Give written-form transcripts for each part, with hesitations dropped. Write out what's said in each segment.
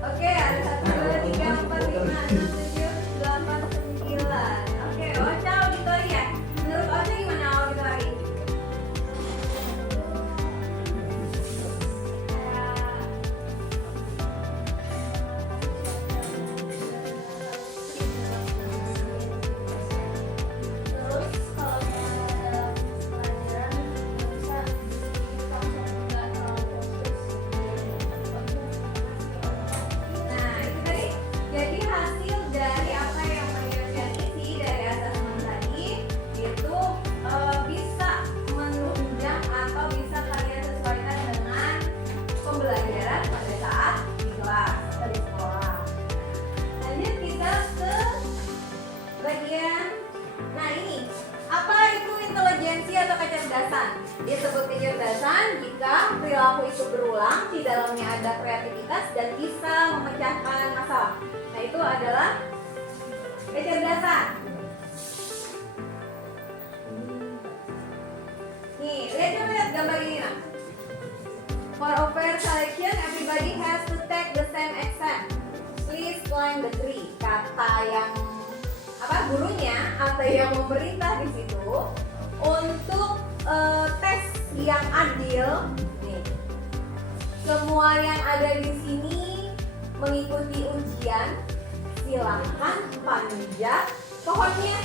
Oke, ada 1, 2, 3, 4, 5, 6, 7, 8, 9. Oke, Ocha auditori ya. Menurut Ocha gimana auditori? Terus kalau ada pelajaran bisa nggak terlalu Nah, itu tadi. Jadi hasil dari apa yang menyebutkan isi dari asesmen tadi itu bisa menunjang atau bisa kalian sesuaikan dengan pembelajaran pada saat di kelas atau di sekolah. Lanjut kita ke bagian. Nah ini apa itu intelijensi atau kecerdasan? Disebut kecerdasan jika perilaku itu berulang, di dalamnya ada kreativitas dan bisa memecahkan masalah. Nah itu adalah kecerdasan. Nih, lihat gambar ini nah. For a fair selection, everybody has to take the same exam. Please climb the tree. Kata yang gurunya atau yang memerintah di situ untuk tes yang adil. Nih, semua yang ada di sini mengikuti ujian. Silahkan panjat pohonnya.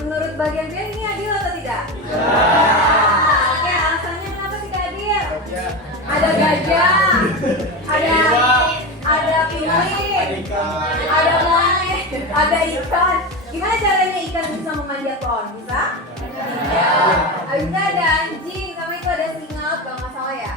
Menurut bagian kalian ini adil atau tidak? Oke, alasannya kenapa tidak adil? Ada gajah, ada penguin, ada monyet, ada ikan. Gimana caranya ikan bisa memanjat pohon? Bisa? Bisa ada anjing, sama itu ada singa kalau nggak salah ya,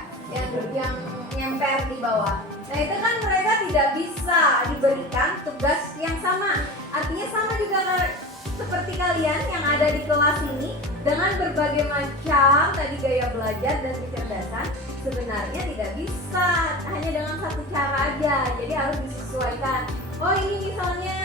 yang nyemper di bawah. Nah itu kan mereka tidak bisa diberikan tugas yang sama. Artinya sama juga seperti kalian yang ada di kelas ini dengan berbagai macam tadi gaya belajar dan kecerdasan sebenarnya tidak bisa hanya dengan satu cara aja. Jadi harus disesuaikan. Oh ini misalnya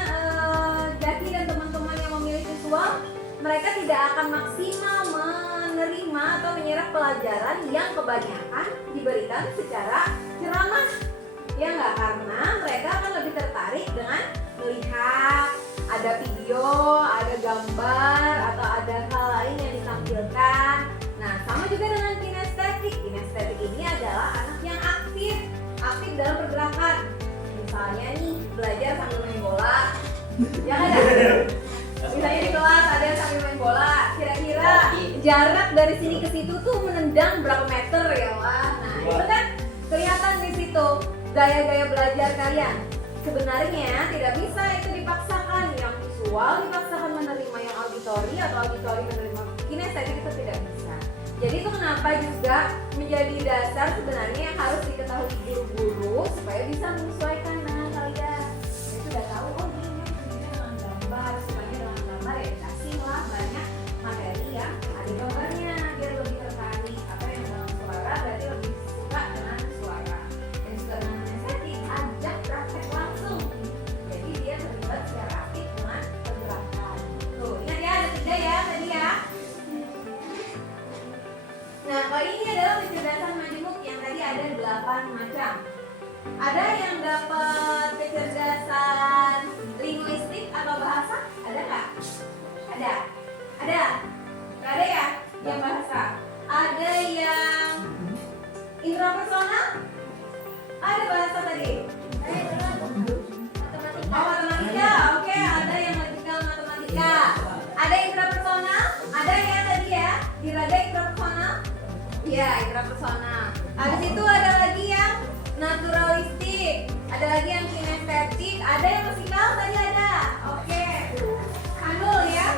Jaki dan teman-teman yang memilih visual, mereka tidak akan maksimal menerima atau menyerap pelajaran yang kebanyakan diberikan secara ceramah. Ya enggak, karena mereka akan lebih tertarik dengan melihat ada video, ada gambar, atau ada hal lain yang ditampilkan. Nah, sama juga dengan kinestetik. Kinestetik ini adalah anak yang aktif dalam pergerakan. Misalnya nih, belajar sambil main bola. Ya kan ada? Misalnya di kelas ada yang sambil main bola. Kira-kira jarak dari sini ke situ tuh menendang berapa meter ya, Wah? Nah, itu kan kelihatan di situ gaya-gaya belajar kalian. Sebenarnya tidak bisa itu dipaksakan. Yang visual dipaksakan menerima yang auditori, atau auditori menerima kinestetik, itu tidak bisa. Jadi itu kenapa juga menjadi dasar sebenarnya yang harus diketahui guru-guru supaya bisa menyesuaikan dengan kalian. Jadi sudah tahu, oh ini dengan gambar, supaya dengan gambar ya dikasihlah banyak materi yang ada gambarnya biar lebih tertarik. Apa yang dengan suara berarti lebih suka dengan suara. Dan suka dengan kinestetik, ajak praktek langsung. Jadi dia terlibat secara aktif dengan pergerakan. Tuh, ingat ya ada 3 ya tadi ya. Nah, kalau ini adalah kecerdasan majemuk yang tadi ada 8 macam. Ada yang dapat kecerdasan linguistik atau bahasa? Ada nggak? Ada. Ada. Nggak ada ya? Yang bahasa. Ada yang intrapersonal? Ada bahasa tadi. Matematika. Oke, ada yang matematika. Ada intrapersonal? Ada ya tadi ya? Diraga intrapersonal? Iya, intrapersonal. Habis itu ada lagi yang naturalistik, ada lagi yang kinestetik, ada yang musikal tadi ada. Oke, Kanul ya.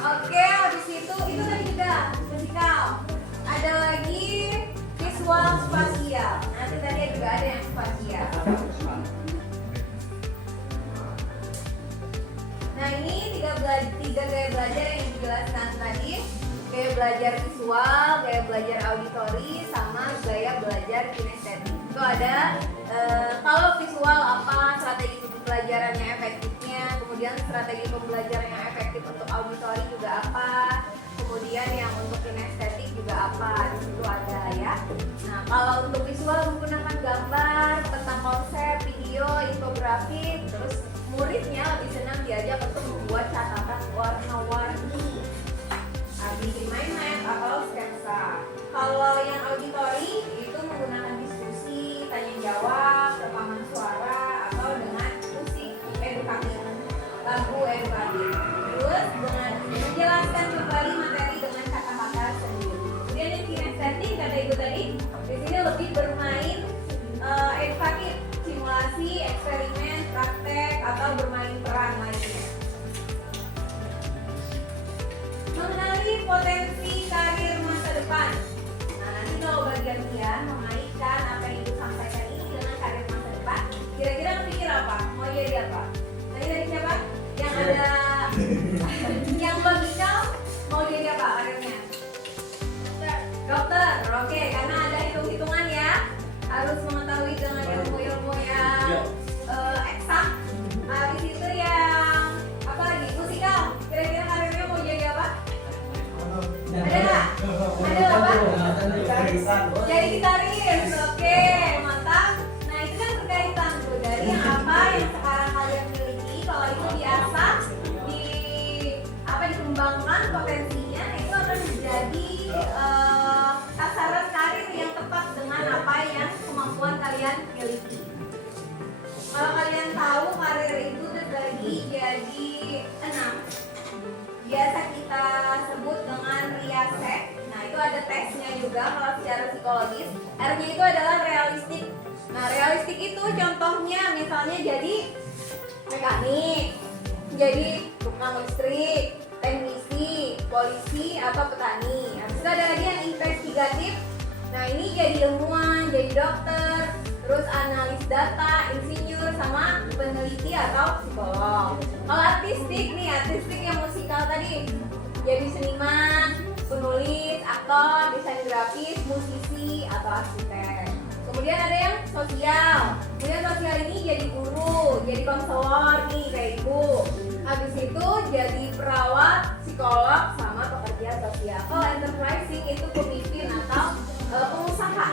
Oke, habis itu tadi juga musikal. Ada lagi visual spasial. Nanti tadi juga ada yang spasial. Nah ini tiga gaya belajar yang dijelaskan tadi. Gaya belajar visual, gaya belajar auditori, sama gaya belajar kinestetik. Itu ada kalau visual apa strategi pembelajarannya efektifnya, kemudian strategi pembelajaran yang efektif untuk auditori juga apa, kemudian yang untuk kinestetik juga apa, di situ ada ya. Nah kalau untuk visual menggunakan gambar, tentang konsep, tetap membuat catatan warna-warni. Bikin mind map atau sketsa. Kalau yang auditori itu menggunakan diskusi, tanya jawab, rekaman suara atau dengan musik edukatif, lagu edukatif. Terus dengan menjelaskan kembali materi dengan kata-kata sendiri. Kemudian yang kinestetik kata ibu tadi, di sini lebih bermain edukatif, simulasi, eksperimen, praktek atau bermain peran lainnya. Mengenali potensi karir masa depan. Nah, nanti kalau bagian dia mengaitkan apa yang ibu sampaikan ini dengan karir masa depan, kira-kira mikir apa? Mau jadi apa? Tadi dari siapa? Yang ada yang logikal mau jadi apa karirnya? Dokter. Oke, karena ada hitung-hitungan ya. Harus mengetahui dengan ilmu-ilmu yang eksak. Habis itu yang apa lagi? Musikal. Kira-kira karirnya mau jadi apa? Ada nggak? Ada apa? Jadi gitaris. Oke, mantap. Nah itu kan berkaitan tuh dari apa yang sekarang kalian miliki. Kalau itu diasah, dikembangkan potensinya, itu akan menjadi sasaran karir yang tepat dengan apa yang kemampuan kalian miliki. Kalau kalian tahu karir itu terbagi jadi 6. Biasa kita sebut dengan riasek. Nah itu ada tesnya juga kalau secara psikologis. R-nya itu adalah realistik. Nah realistik itu contohnya misalnya jadi mekanik, jadi tukang listrik, teknisi, polisi, atau petani. Habis itu ada lagi yang investigatif. Nah ini jadi ilmuwan, jadi dokter, terus analis data, insinyur, sama peneliti atau psikolog. Kalau artistik nih, artistik yang musikal tadi, jadi seniman, penulis, aktor, desain grafis, musisi, atau arsitek. Kemudian ada yang sosial. Kemudian sosial ini jadi guru, jadi konselor nih kayak ibu. Habis itu jadi perawat, psikolog, sama pekerja sosial. Kalau enterprising itu pemimpin atau pengusaha,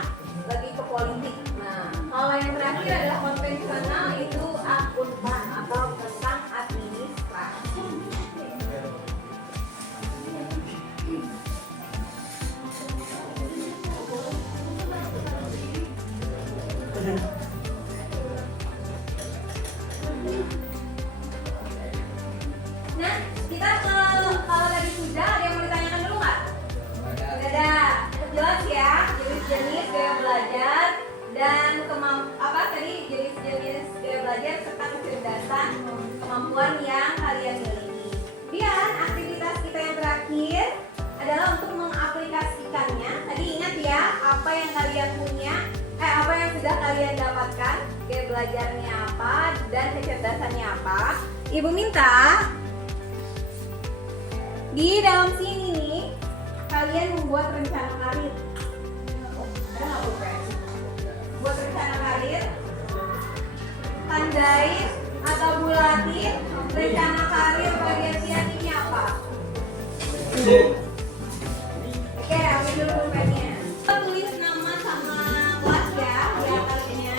lebih ke politik. Nah, kalau yang terakhir adalah konvensional, itu akuntan atau tentang administrasi. Nah, kita kalau tadi sudah, ada yang mau ditanyakan dulu nggak? Sudah ada. Jelas ya, jenis-jenis gaya belajar dan jenis-jenis gaya belajar serta kecerdasan kemampuan yang kalian miliki. Dan aktivitas kita yang terakhir adalah untuk mengaplikasikannya. Tadi ingat ya, apa yang kalian punya, apa yang sudah kalian dapatkan, gaya belajarnya apa dan kecerdasannya apa. Ibu minta di dalam sini nih kalian membuat rencana karir. Ada nggak pulpen? Buat rencana karir, tandain atau bulatin rencana karir bagian siang ini apa? Oke, ambil dulu pulpennya. Tulis nama sama kelas ya, karirnya,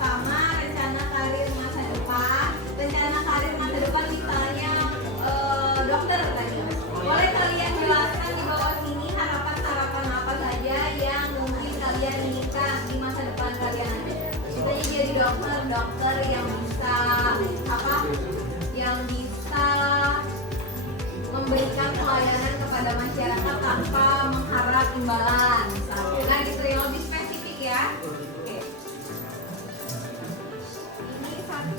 sama rencana karir masa depan. Rencana karir masa depan misalnya dokter tadi. Boleh kalian jelaskan di bawah sini harapan-harapan apa saja yang mungkin kalian inginkan di masa depan kalian nanti. Misalnya jadi dokter yang bisa yang bisa memberikan pelayanan kepada masyarakat tanpa mengharap imbalan misalnya. Nah gitu yang lebih spesifik ya. Oke. Ini satu.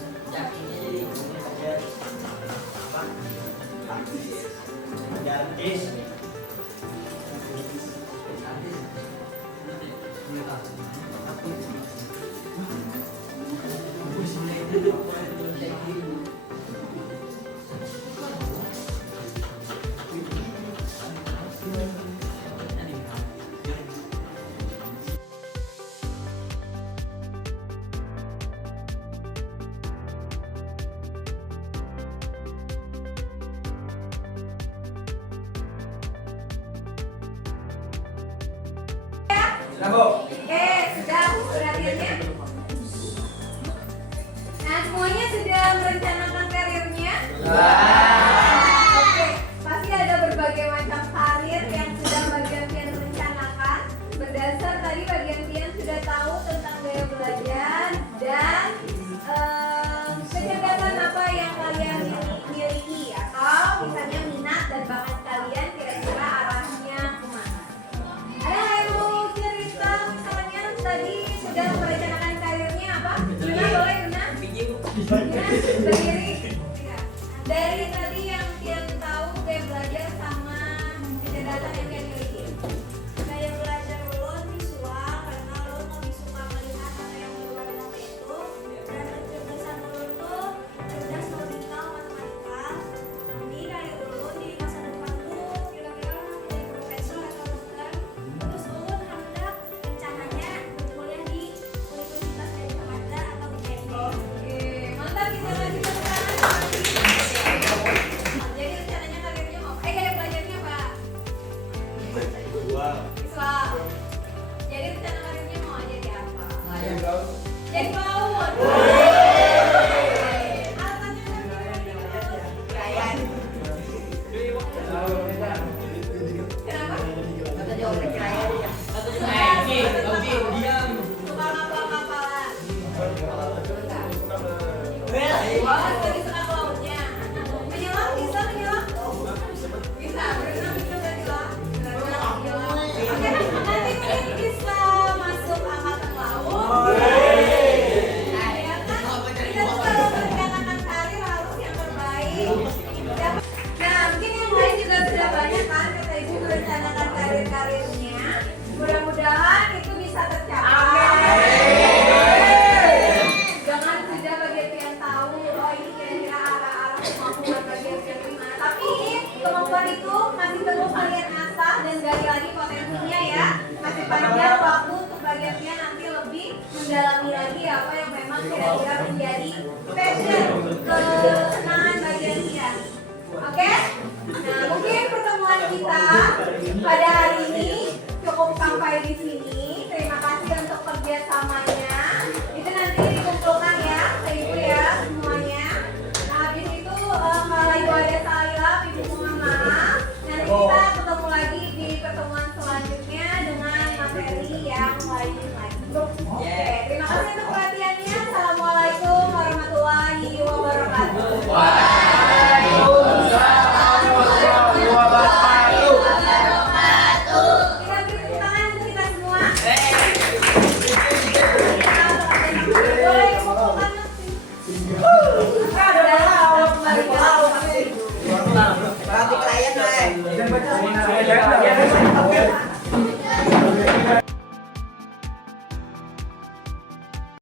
Oke, sudah perhatiannya. Nah, semuanya sudah merencanakan karirnya. Oke, pasti ada berbagai macam karir yang sudah bagian pian rencanakan. Berdasar tadi bagian pian sudah tahu tentang gaya belajar dan kecerdasan apa yang kalian miliki atau misalnya minat dan bakat kalian kira-kira arahnya kemana. Ada nggak yang mau cerita misalnya tadi sudah merencanakan karirnya apa? Yuna boleh Yuna? Yuna berdiri. Dari tadi yang Tian tahu gaya belajar sama kecerdasan yang Tian miliki. Gaya belajar lo visual karena lo lebih suka melihat apa yang di luar mata itu, dan kecerdasan lo tuh cerdas logikal matematikal. Nanti dari lo di masa depan lo kira-kira lo mau jadi profesor atau dokter. Terus lo hendak rencananya berkuliah di Universitas Erlangga atau UGM. Oke, mantap kita lanjut ke sana. Jadi rencananya karirnya mau, gaya belajarnya apa? Visual. Jadi rencana karirnya mau jadi apa? Jadi pelaut. Alasannya keren. Kenapa? Suka ngapal-ngapalan. Wah, tadi suka pelautnya. Menyelam bisa menyelam? Bisa, berenang bisa berarti lah. Berenang, menyelam. Oke, nanti mungkin bisa masuk angkatan laut. Ya kan? Kita tuh kalau merencanakan karir harus yang terbaik. Nah, mungkin yang lain juga sudah banyak kan kata ibu merencanakan karir-karirnya. Mudah-mudahan itu bisa tercapai. Jangan sudah bagian yang tahu, oh ini kira-kira arah-arah kemampuan bagian yang gimana. Tapi kemampuan itu masih perlu kalian asah dan gali lagi potensinya ya. Masih panjang waktu untuk bagian yang nanti lebih mendalami lagi apa yang memang kira-kira menjadi passion, kesenangan bagian dia. Oke? Nah, mungkin pertemuan kita pada hari ini cukup sampai di sini. Terima kasih untuk kerjasamanya. Itu nanti dikumpulkan ya, ke ibu ya semuanya. Nah, habis itu kalau ibu ada salah, ibu mohon maaf. Nanti kita ketemu lagi di pertemuan selanjutnya dengan materi yang lain lagi. Oke, terima kasih untuk perhatian.